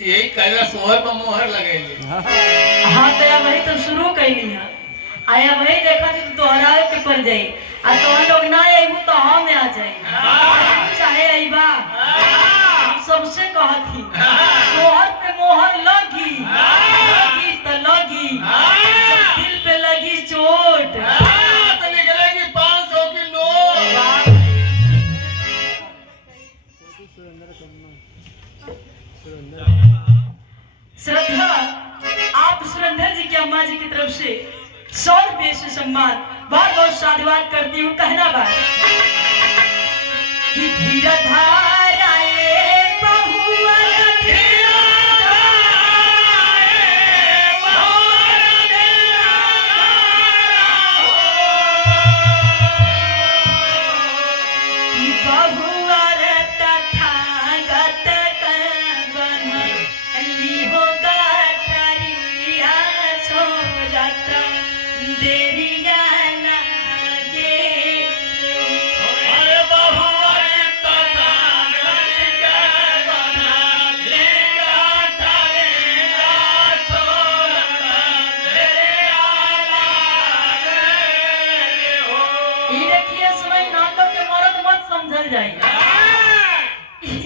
यही कहला सोहर पर मोहर लगेली। हाँ तो वही तो शुरू कैली है आया वही देखा तो दोहराए के पड़ जाई आ तो लोग ना आईबू तो हम आ जाई चाहे आईबा हम सबसे कहती सोहर पे मोहर लगी लगी तो लगी दिल पे लगी चोट तो निकलेगी 500 की नोट। श्रद्धा आप सुरेंद्र जी की अम्मा जी की तरफ से 100 रुपये से सम्मान बहुत बहुत साधुवाद करती हूँ। कहना बात कि धीरधाराए बहुआ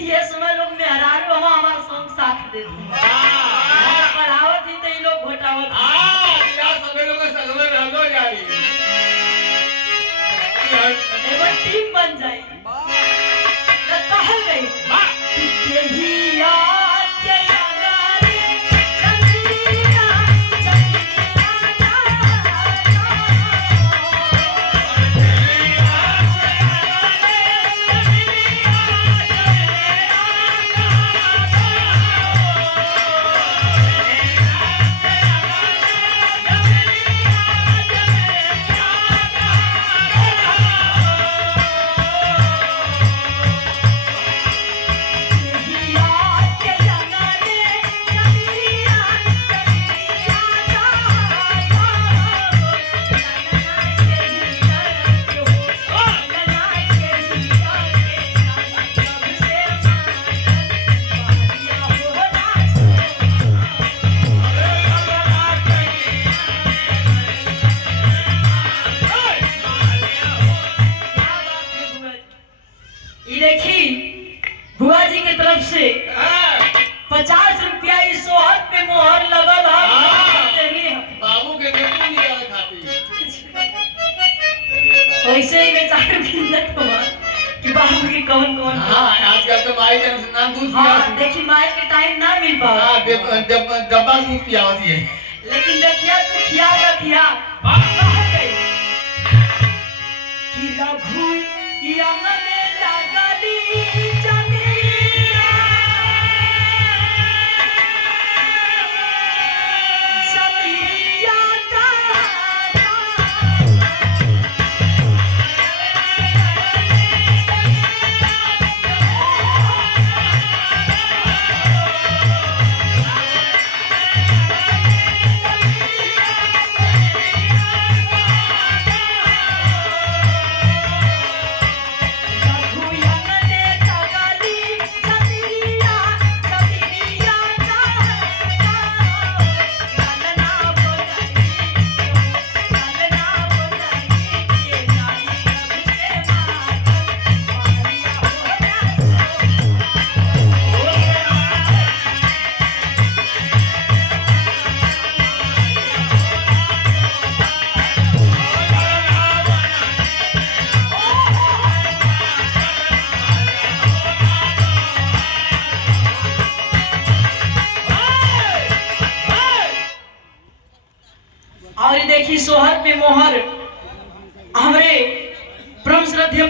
ये समय लोग मेहरारू हम हमारा संग साथ देते पढ़ावत ही तो ये लोग घोटावत सभी लोग संग में रह लो जाई एगो टीम बन जाई तो कहल गई कि यही याद के लगारे चंदिया बुआ जी की तरफ से 50 रुपया इस सोहर पे मोहर लगल है बाबू के देखो नहीं खाती वैसे ही बेचारे मिलत हुआ कि बाबू के कौन कौन आजकल तो माई के अनुसार दूध हाँ देखी माई के टाइम ना मिल पावा डब्बा दूध पियावती है लेकिन देखिया तू खिया रखिया कि रघु यमने लगली और देखी सोहर पे मोहर हमरे परम श्रद्धेय